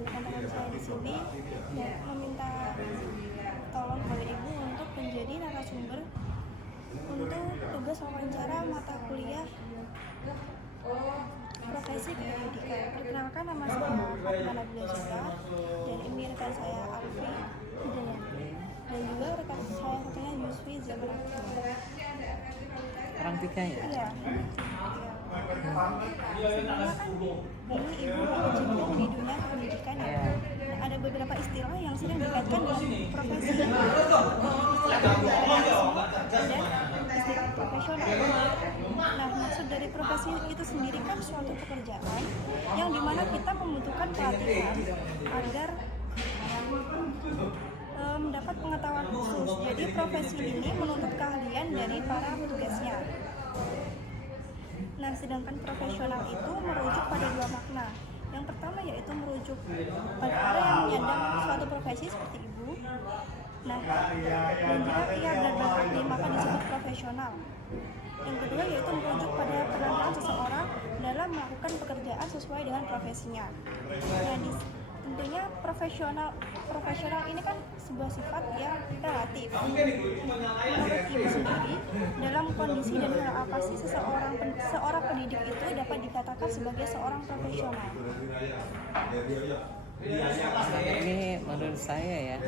dan rekan-rekan saya di sini meminta tolong kepada Ibu untuk menjadi narasumber untuk tugas wawancara mata kuliah profesi pendidikan. Perkenalkan, nama saya Fatima Nabila Zura dan ini rekan saya Alfi Hidayati dan juga rekan saya satunya Yusfi Zaman. Orang tiga ya? Iya. Sebenarnya kan ini Ibu berkecimpung di dunia pendidikan ya. Ada beberapa istilah yang sering dikaitkan dengan profesi, istilah profesionalisme dan istilah profesional. Nah, maksud dari profesi itu sendiri kan suatu pekerjaan yang dimana kita membutuhkan pelatihan agar mendapat pengetahuan khusus. Jadi profesi ini menuntut keahlian dari para petugasnya. Nah, sedangkan profesional itu merujuk pada dua makna. Yang pertama yaitu merujuk pada orang yang menyandang suatu profesi seperti ibu. Nah, dan jika ia benar-benar ahli maka disebut profesional. Yang kedua yaitu merujuk pada penampilan seseorang dalam melakukan pekerjaan sesuai dengan profesinya. Nah, tentunya profesional ini kan sebuah sifat yang relatif. Menurut Ibu sendiri, dalam kondisi dan hal apa sih seorang pendidik itu dapat dikatakan sebagai seorang profesional? Ini menurut saya ya,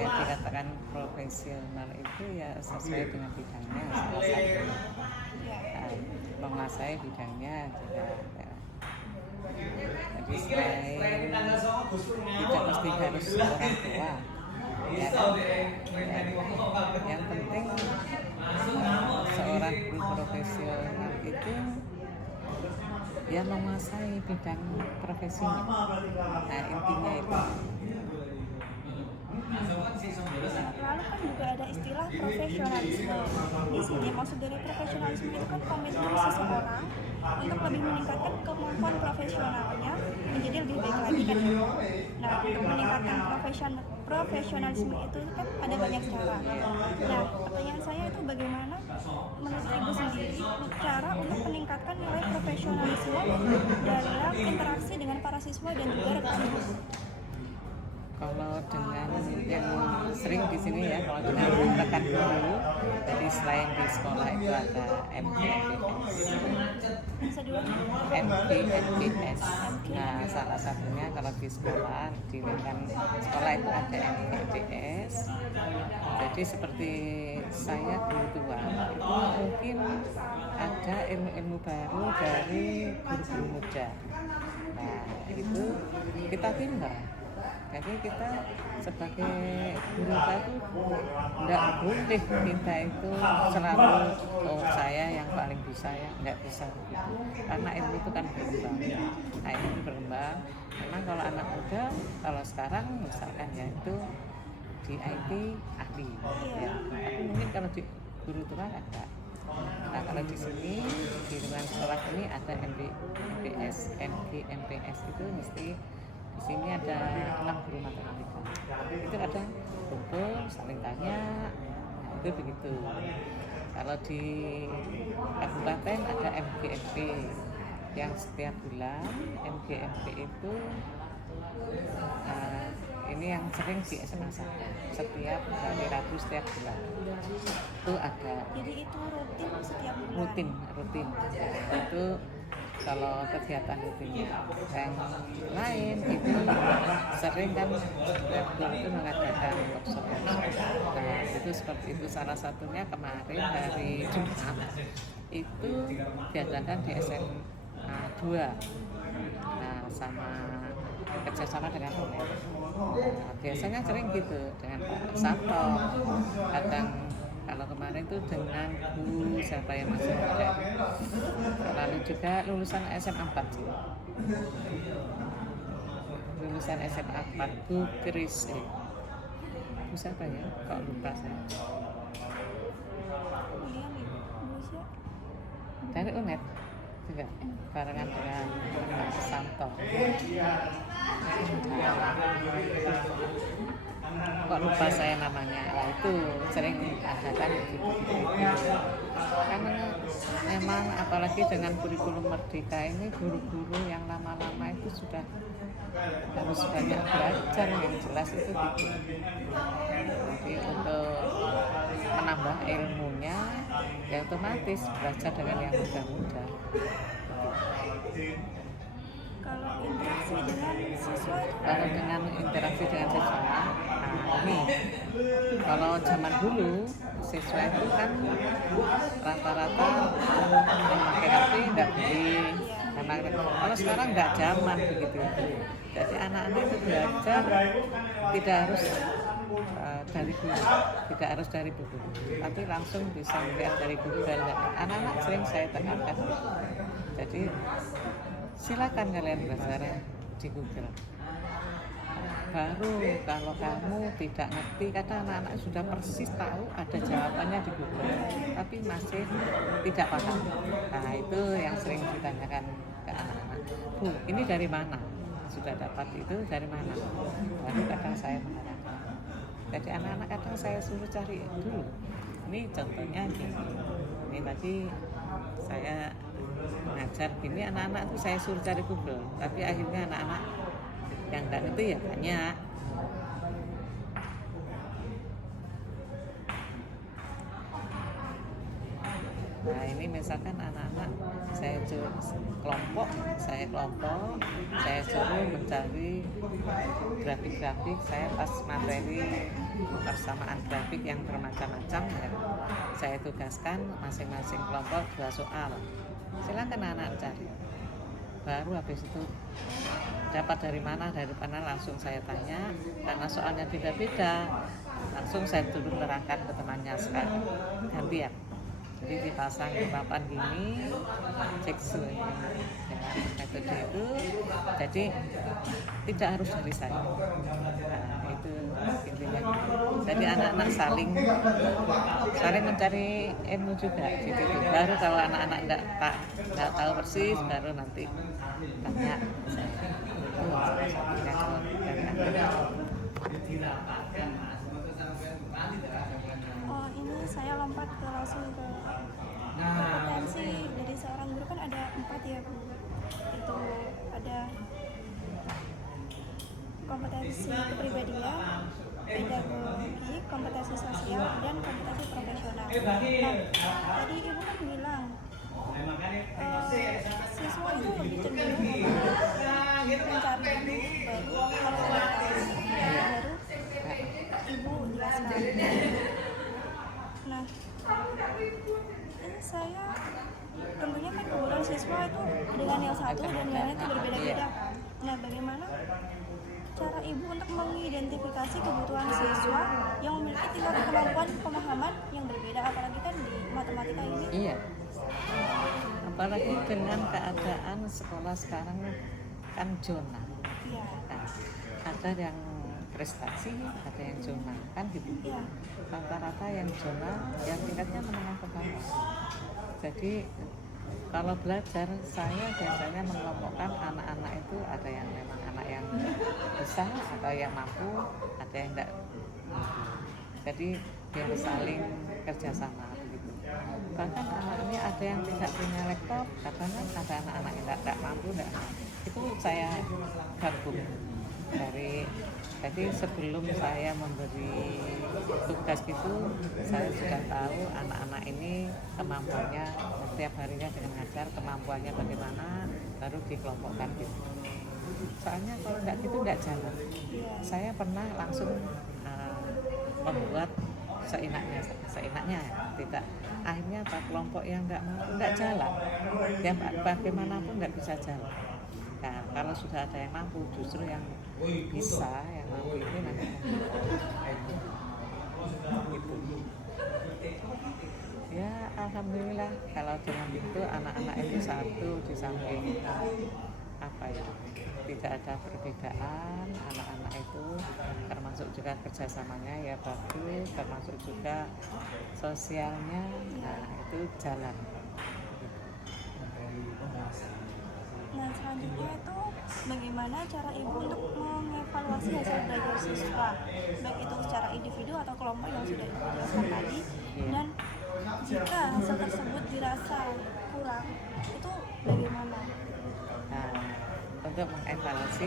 yang dikatakan profesional itu ya sesuai dengan bidangnya, salah satu menguasai bidangnya juga ya. Jadi selain tidak mesti harus orang tua ya kan? Yang penting seorang guru profesional itu ya menguasai bidang profesinya. Nah, intinya itu. Lalu kan juga ada istilah profesionalisme. Di sini maksud dari profesionalisme itu kan komitmen seseorang untuk lebih meningkatkan kemampuan profesionalnya menjadi lebih baik lagi kan. Nah, untuk meningkatkan profesionalisme itu kan ada banyak cara. Nah, pertanyaan saya itu bagaimana menurut Ibu sendiri cara untuk meningkatkan nilai profesionalisme dalam interaksi dengan para siswa dan juga rekan Ibu? Kalau dengan yang sering di sini ya, kalau dengan rekan guru, jadi selain di sekolah itu ada MPMPS. MPMPS. Nah, salah satunya kalau di sekolah, di lingkungan sekolah itu ada MPMPS. Jadi seperti saya guru tua, itu mungkin ada ilmu-ilmu baru dari guru-guru muda. Nah, itu kita timbang. Jadi kita sebagai guru itu tidak boleh kita itu selalu saya yang paling bisa ya, tidak bisa begitu. Karena ilmu itu kan berkembang. Nah, ilmu berkembang. Memang kalau anak muda, kalau sekarang misalkan ya itu di IT ahli ya. Tapi mungkin kalau di guru tua ada. Nah, kalau di sini di lingkungan sekolah ini ada MPMPS itu mesti di sini ada 6 guru matematika. Itu kadang kumpul, saling tanya, nah, itu begitu. Kalau di kabupaten ada MGMP yang setiap bulan MGMP itu ini yang sering di SMA setiap hari Rabu setiap bulan itu ada. Jadi itu rutin setiap bulan? Rutin. Nah, itu kalau kegiatan rutinnya. Yang lain itu sering kan guru itu mengadakan workshop. Nah, itu seperti itu, salah satunya kemarin hari Jumat itu diadakan di SMA 2. Nah, sama kerjasama dengan UNED. Nah, biasanya sering gitu dengan Pak Santo. Kadang kalau kemarin itu dengan Bu siapa yang masih muda. Lalu juga lulusan SMA 4 sih. Lulusan SMA 4 Bu Kris. Bu siapa ya? Kok lupa saya. Dari UNED juga barengan dengan Pak Santo. Kok lupa saya namanya. Nah, itu sering adakan gitu. Karena memang apalagi dengan kurikulum merdeka ini guru-guru yang lama-lama itu sudah harus banyak belajar, yang jelas itu gitu. Jadi untuk menambah ilmunya ya otomatis belajar dengan yang muda-muda. Kalau interaksi dengan siswa itu Kalau dengan interaksi dengan siswa, nah ini kalau zaman dulu siswa itu kan rata-rata memakai HP nggak beli, karena kalau sekarang nggak zaman begitu. Jadi anak-anak itu belajar tidak harus dari guru, tidak harus dari buku, tapi langsung bisa melihat dari Google. Anak-anak sering saya tekankan, jadi silakan kalian belajar di Google. Baru kalau kamu tidak ngerti, kata anak-anak sudah persis tahu ada jawabannya di Google, tapi masih tidak paham. Nah itu yang sering ditanyakan ke anak-anak, Bu, ini dari mana? Sudah dapat itu dari mana? Baru kadang saya menanyakan. Jadi anak-anak kadang saya suruh cari dulu. Ini contohnya gini. Ini tadi saya ngajar gini, anak-anak itu saya suruh cari Google, tapi akhirnya anak-anak yang nggak ngerti ya banyak. Nah ini misalkan anak-anak saya kelompok, saya suruh mencari grafik-grafik, saya pas materi persamaan grafik yang bermacam-macam ya, saya tugaskan masing-masing kelompok 2 soal. Silakan anak-anak cari. Baru habis itu dapat dari mana langsung saya tanya, karena soalnya beda-beda langsung saya dulu terangkan ke temannya sekali gantian. Jadi dipasang di papan gini, jigsaw dengan metode itu, jadi tidak harus dari saya. Nah, itu intinya. Jadi anak-anak saling mencari ilmu juga. Gitu. Baru kalau anak-anak nggak tahu persis, baru nanti tanya. Itu salah satunya kalau dari anak. oh ini saya lompat langsung ke kompetensi dari seorang guru, kan ada 4 ya Bu. Itu ada kompetensi kepribadian, pedagogi, kompetensi sosial, dan kompetensi profesional. Nah, tadi Ibu kan bilang siswa itu lebih cenderung mencari dulu, baru kalau udah tahu baru Ibu jelaskan. Nah, ini saya tentunya kan kebutuhan siswa itu dengan yang satu dan yang lain itu berbeda-beda kan. Nah, bagaimana cara Ibu untuk mengidentifikasi kebutuhan siswa yang memiliki tingkat kemampuan pemahaman yang berbeda, apalagi kan di matematika ini? Iya. Apalagi dengan keadaan sekolah sekarang kan zona. Iya. Nah, ada yang prestasi, ada yang zona, kan gitu. Iya. Rata-rata yang zona yang tingkatnya menengah ke bawah. Jadi kalau belajar saya biasanya mengelompokkan anak-anak itu ada yang memang anak yang bisa atau yang mampu, ada yang tidak mampu. Jadi biar saling kerjasama begitu. Bahkan anak-anaknya ada yang tidak punya laptop, katanya ada anak-anak yang tidak mampu, itu saya gabung dari. Jadi sebelum saya memberi tugas itu, saya sudah tahu anak-anak ini kemampuannya setiap harinya dengan ngajar, kemampuannya bagaimana, baru dikelompokkan gitu. Soalnya kalau nggak gitu nggak jalan. Saya pernah langsung membuat seenaknya tidak. Akhirnya kelompok yang nggak jalan, yang bagaimanapun nggak bisa jalan. Nah, kalau sudah ada yang mampu, justru yang bisa, yang mampu ini nanti gitu. Ya, alhamdulillah kalau dengan itu anak-anak itu satu di samping tidak ada perbedaan, anak-anak itu termasuk juga kerjasamanya ya bagus, termasuk juga sosialnya, nah itu jalan. Nah, selanjutnya itu bagaimana cara Ibu untuk mengevaluasi hasil belajar siswa, baik itu secara individu atau kelompok yang sudah Ibu jelaskan tadi, dan jika hasil tersebut dirasa kurang, itu bagaimana? Nah, untuk mengevaluasi